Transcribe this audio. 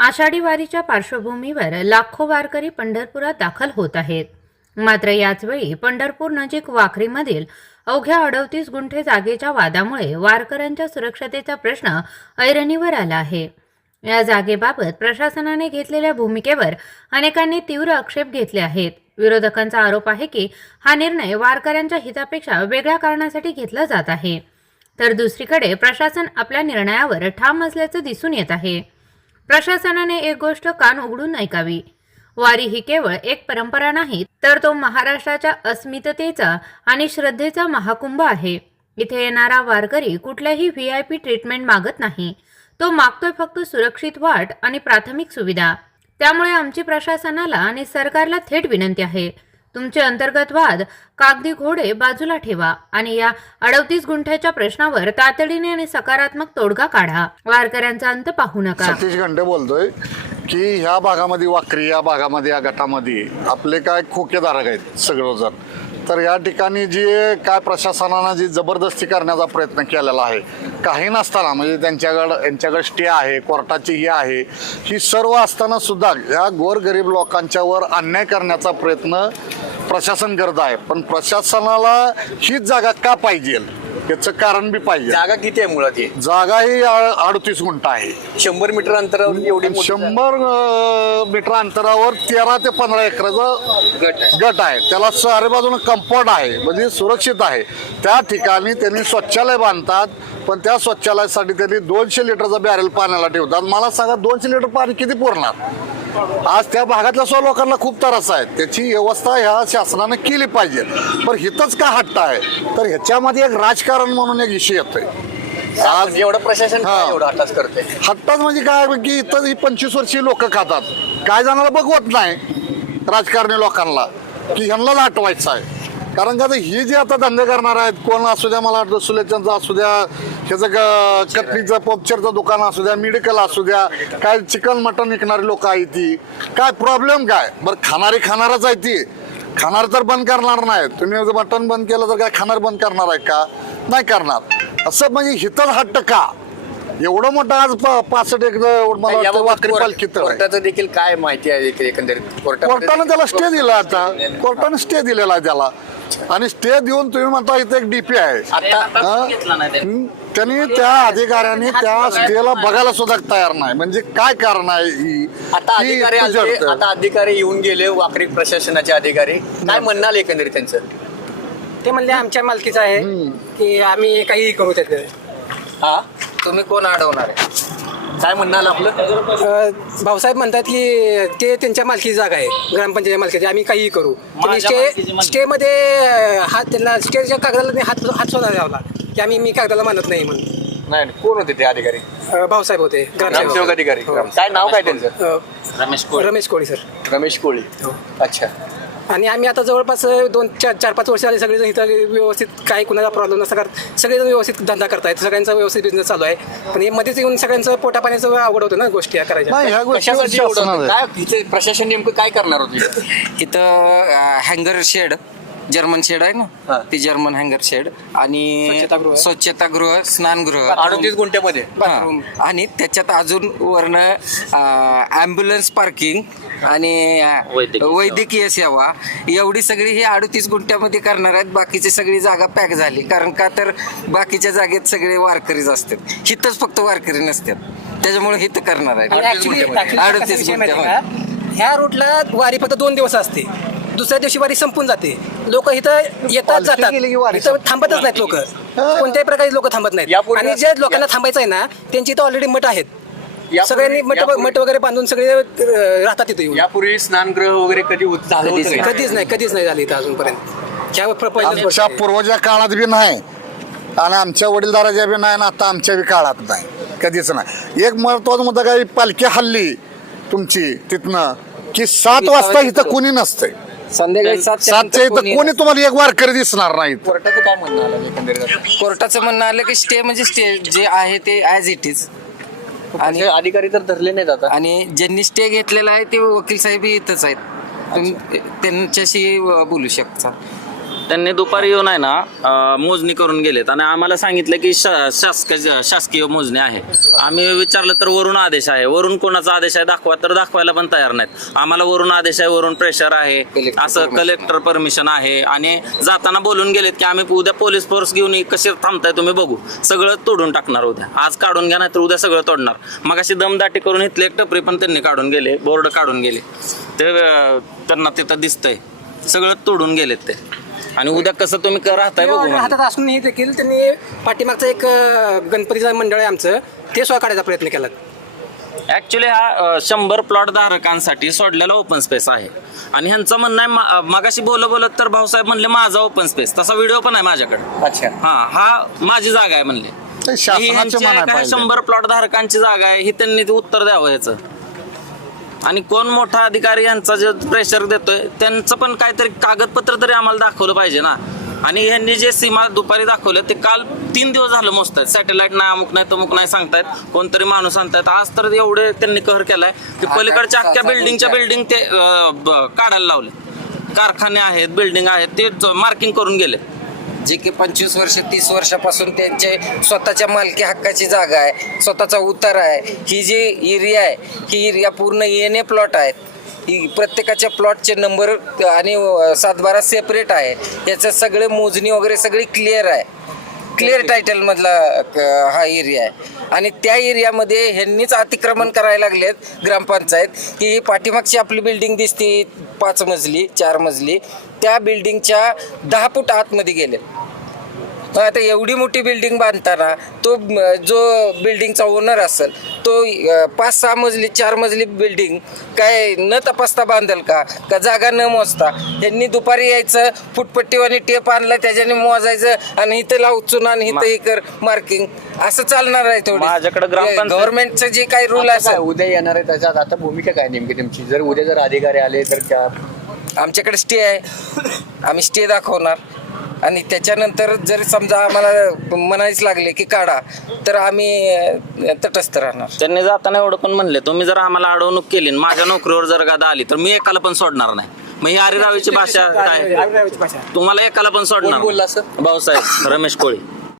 आषाढी वारीच्या पार्श्वभूमीवर लाखो वारकरी पंढरपुरात दाखल होत आहेत. मात्र याचवेळी पंढरपूर नजीक वाखरीमधील अवघ्या 38 गुंठे जागेच्या वादामुळे वारकऱ्यांच्या सुरक्षतेचा प्रश्न ऐरणीवर आला आहे. या जागेबाबत प्रशासनाने घेतलेल्या भूमिकेवर अनेकांनी तीव्र आक्षेप घेतले आहेत. विरोधकांचा आरोप आहे की हा निर्णय वारकऱ्यांच्या हितापेक्षा वेगळ्या कारणासाठी घेतला जात आहे, तर दुसरीकडे प्रशासन आपल्या निर्णयावर ठाम असल्याचं दिसून येत आहे. प्रशासनाने एक गोष्ट कान उघडून ऐकावी. वारी ही केवळ एक परंपरा नाही, तर तो महाराष्ट्राच्या अस्मितेचा आणि श्रद्धेचा महाकुंभ आहे. इथे येणारा वारकरी कुठल्याही VIP ट्रीटमेंट मागत नाही. तो मागतोय फक्त सुरक्षित वाट आणि प्राथमिक सुविधा. त्यामुळे आमची प्रशासनाला आणि सरकारला थेट विनंती आहे, तुमचे अंतर्गत वाद, कागदी घोडे बाजूला ठेवा आणि या 38 गुंठ्याच्या प्रश्नावर तातडीने आणि सकारात्मक तोडगा काढा. वारकऱ्यांचा अंत पाहू नका. सतीश घंटे बोलतोय की ह्या भागामध्ये वाकरी या भागामध्ये या गटामध्ये आपले काय खोकेधारक आहेत सगळेजण. तर या ठिकाणी जी काय प्रशासनानं जी जबरदस्ती करण्याचा प्रयत्न केलेला आहे, काही नसताना म्हणजे यांच्याकडे स्टे आहे, कोर्टाची ही आहे, ही सर्व असताना सुद्धा या गोरगरीब लोकांच्यावर अन्याय करण्याचा प्रयत्न प्रशासन करत आहे. पण प्रशासनाला हीच जागा का पाहिजे याचं कारण बी पाहिजे. जागा किती आहे मुळात? ही जागा ही 38 गुंठ आहे. 100 मीटर अंतरावर एवढी 100 मीटर अंतरावर 13 ते 15 एकराचा गट आहे. त्याला चारी बाजूने कंपाऊंड आहे, म्हणजे सुरक्षित आहे. त्या ठिकाणी त्यांनी शौचालय बांधतात, पण त्या शौचालयासाठी त्यांनी 200 लिटरचा बॅरेल पाण्याला ठेवतात. मला सांगा 200 लिटर पाणी किती पुरणार? आज त्या भागातल्या सर्व लोकांना खूप त्रास आहे. त्याची व्यवस्था ह्या शासनाने केली पाहिजे. पण हितच का हट्ट आहे, तर ह्याच्यामध्ये एक राजकारण म्हणून एक इश्यू येतोय. आज एवढं प्रशासन एवढं हट्टाच करते. हट्टाच म्हणजे काय की इथं ही 25 वर्षीय लोक खातात. काय जणाला बघवत नाही राजकारणी लोकांना की ह्यांनाच हटवायचं आहे. कारण का ही जे आता धंदे करणार आहेत, कोण असू द्या, मला वाटतं सुलेच्यांचं असू द्या, ह्याचं कटणीचं पंक्चरचं दुकान असू द्या, मेडिकल असू द्या, काय चिकन मटन विकणारी लोक आहेत ती, काय प्रॉब्लेम काय? बरं खाणारच आहे ती. खाणार तर बंद करणार नाही. तुम्ही जर मटन बंद केलं तर काय खाणार बंद करणार आहे का? नाही करणार. असं म्हणजे हितच हट्ट का? एवढं मोठं आज 65 मला वाटतं वाकरी पालखी कोर्टाचं देखील काय माहिती आहे एकंदरीत? कोर्टानं त्याला स्टे दिला. आता कोर्टानं स्टे दिलेला आहे त्याला, आणि स्टे देऊन तुम्ही म्हणता इथे एक DP आहे. त्यांनी त्या अधिकाऱ्यांनी त्या स्टेला बघायला सुद्धा तयार नाही. म्हणजे काय कारण आहे ही? आता अधिकारी येऊन गेले, वाकरी प्रशासनाचे अधिकारी, काय म्हणणार एकंदरीत त्यांचं? ते म्हणले आमच्या मालकीचं आहे की आम्ही काही करू त्याचे. हा, तुम्ही कोण अडवणार आहे? काय म्हणणार आपलं? भाऊसाहेब म्हणतात की ते त्यांच्या मालकीची जागा आहे, ग्रामपंचायत मालकीची, आम्ही काहीही करू. स्टे मध्ये त्यांना स्टेच्या कागदाला हात सोडा द्यावा की मी कागदाला मानत नाही म्हणून. नाही, कोण होते ते अधिकारी? भाऊसाहेब होते, ग्रामसेवक अधिकारी. काय नाव काय त्यांचं? रमेश कोळी सर. रमेश कोळी. अच्छा. आणि आम्ही आता जवळपास 4-5 वर्ष आले सगळेजण इथं व्यवस्थित, काही कुणाचा प्रॉब्लेम नसता, सगळेजण व्यवस्थित धंदा करतायत, सगळ्यांचा व्यवस्थित बिझनेस चालू आहे. पण हे मध्येच येऊन सगळ्यांचं पोटा पाण्याचं अवघड होतं ना गोष्टी करायच्या. काय प्रशासन नेमकं काय करणार होतं इथं? हँगर शेड, जर्मन शेड आहे ना, ती जर्मन हँगर शेड आणि स्वच्छतागृह, स्नानगृह 38 गुंठ्यामध्ये. आणि त्याच्यात अजून वरनं ॲम्ब्युलन्स पार्किंग आणि वैद्यकीय सेवा, एवढी सगळी ही 38 गुंठ्यामध्ये करणार आहेत. बाकीची सगळी जागा पॅक झाली. कारण का तर बाकीच्या जागेत सगळे वारकरीच असतात, हिथंच फक्त वारकरी नसतात. त्याच्यामुळे हिथं करणार आहेत 38 गुंठ्यामध्ये. ह्या रूटला वारी फक्त 2 दिवस असते, दुसऱ्या दिवशी वारी संपून जाते. लोक इथं येतात जातात, इथं थांबतच नाहीत. लोक कोणत्याही प्रकारे लोक थांबत नाहीत. आणि जे लोकांना थांबायचं आहे ना, त्यांची इथं ऑलरेडी मठ आहेत. सगळ्यांनी मठ वगैरे बांधून सगळे राहतात तिथे येऊन. यापूर्वी स्नानगृह वगैरे कधीच नाही झाली इथं अजूनपर्यंत. आमच्या पूर्वच्या काळात बी नाही, आणि आमच्या वडीलधाराच्या बी नाही, आणि आता आमच्या बी काळात नाही, कधीच नाही. एक महत्वाचा मुद्दा काय, पालखी हल्ली तुमची तिथनं की 7 वाजता इथं कोणी नसतंय. संध्याकाळी 7च्या इथं कोणी तुम्हाला एक वारकरी दिसणार नाही. कोर्टाचं काय म्हणणं आलं एकंदरीत? कोर्टाचं म्हणणं आलं की स्टे म्हणजे स्टे जे आहे ते ॲज इट इज. आणि अधिकारी तर धरले नाहीत आता. आणि ज्यांनी स्टे घेतलेला आहे ते वकील साहेब इथंच आहेत, तुम्ही त्यांच्याशी बोलू शकता. त्यांनी दुपारी येऊन आहे ना मोजणी करून गेलेत आणि आम्हाला सांगितलं की शासकीय मोजणी आहे आम्ही विचारलं तर वरून आदेश आहे. वरून कोणाचा आदेश आहे दाखवा तर दाखवायला पण तयार नाहीत. आम्हाला वरून आदेश आहे, वरून प्रेशर आहे, असं कलेक्टर परमिशन आहे. आणि जाताना बोलून गेलेत की आम्ही उद्या पोलीस फोर्स घेऊन कशी थांबताय तुम्ही बघू, सगळं तोडून टाकणार उद्या. आज काढून घ्या नाही तर उद्या सगळं तोडणार. मग अशी दमदाटी करून इथले एक टपरी पण त्यांनी काढून गेले, बोर्ड काढून गेले. ते त्यांना तिथं दिसतंय सगळं तोडून गेलेत ते. आणि उद्या कसं तुम्ही राहताय बघू म्हणजे. हातात असूनही देखील त्यांनी पाठीमागचं एक गणपतीचं मंडळ आहे आमचं, ते स्वतः काढायचा प्रयत्न केला. ऍक्च्युली हा 100 प्लॉट धारकांसाठी सोडलेला ओपन स्पेस आहे. आणि ह्यांचं म्हणणं आहे, मगाशी बोलत तर भाऊसाहेब म्हणले माझा ओपन स्पेस, तसा व्हिडिओ पण आहे माझ्याकडे. अच्छा. हा माझी जागा आहे म्हणले. ते शासनाचे म्हणाय पाहिजे. 100 प्लॉट धारकांची जागा आहे ही त्यांनी ते उत्तर द्यावं ह्याचं. आणि कोण मोठा अधिकारी यांचा जे प्रेशर देतोय त्यांचं पण काहीतरी कागदपत्र तरी आम्हाला दाखवलं पाहिजे ना. आणि यांनी जे सीमा दुपारी दाखवलं ते काल 3 दिवस झालं मोजतायत. सॅटेलाइट नाही, अमुक नाही तमुक नाही सांगतायत, कोणतरी माणूस आणतायत. आज तर एवढे त्यांनी कहर केलाय की पलीकडच्या अख्ख्या बिल्डिंग ते काढायला लावले. कारखाने आहेत, बिल्डिंग आहेत, ते मार्किंग करून गेले. जे की 25 वर्ष 30 वर्षापासून त्यांचे स्वतःच्या मालकी हक्काची जागा आहे, स्वतःचा उतार आहे. ही जी एरिया आहे ही एरिया पूर्ण ENA प्लॉट आहेत. ही प्रत्येकाच्या प्लॉटचे नंबर आणि 7-12 सेपरेट आहे. याचं सगळे मोजणी वगैरे सगळी क्लिअर आहे. क्लिअर टायटल मधला हा एरिया आहे. आणि त्या एरियामध्ये ह्यांनीच अतिक्रमण करायला लागलेत ग्रामपंचायत की ही पाठीमागची आपली बिल्डिंग दिसते 5 मजली 4 मजली, त्या बिल्डिंगच्या 10 फूट आतमध्ये गेले. आता एवढी मोठी बिल्डिंग बांधताना तो जो बिल्डिंगचा ओनर असेल तो 5-6 मजली 4 मजली बिल्डिंग काय न तपासता बांधेल का जागा न मोजता. यांनी दुपारी यायचं, फुटपट्टीवानी टेप आणला त्याच्याने मोजायचं आणि इथं लावचून आणि इथं हे कर मार्किंग, असं चालणार आहे थोडी. माझ्याकडे ग्रामपंचायत गव्हर्नमेंटचं जे काही रूल असेल. उद्या येणार आहे त्याच्यात आता भूमिका काय नेमकी तुमची? जर उद्या जर अधिकारी आले तर त्या आमच्याकडे स्टे आहे, आम्ही स्टे दाखवणार. आणि त्याच्यानंतर जर समजा आम्हाला म्हणायच लागले की काढा तर आम्ही तटस्थ राहणार. त्यांनी जाताना एवढं पण म्हणले, तुम्ही जर आम्हाला अडवणूक केली माझ्या नोकरीवर जर गादा आली तर मी एकाला पण सोडणार नाही. मग ही आरेरावीची भाषा काय? तुम्हाला एकाला पण सोडणार बोलला नाही. भाऊसाहेब रमेश कोळी.